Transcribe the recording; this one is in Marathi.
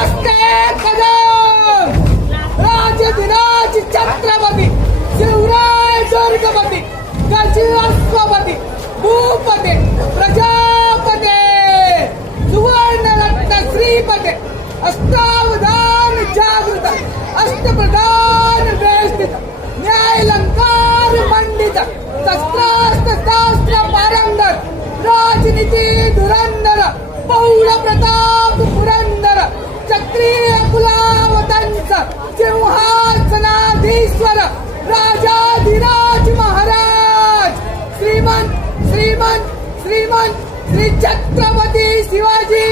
नमस्ते कदम राजधिराज छत्रपती शिवराय दुर्गपती गजराष्ट्रपती भूपते प्रजापते सुवर्णरत्न श्रीपते अष्टावधान जागृत अष्टप्रधान वेष्टित न्यायलंकार मंडित शस्त्रास्त्र शास्त्र पारंगत राजनीती धुरंधर पौर प्रताप पुरंदर क्षत्रिय कुलावतंस सिंहासनाधीश्वर राजाधिराज महाराज श्रीमंत श्री छत्रपती शिवाजी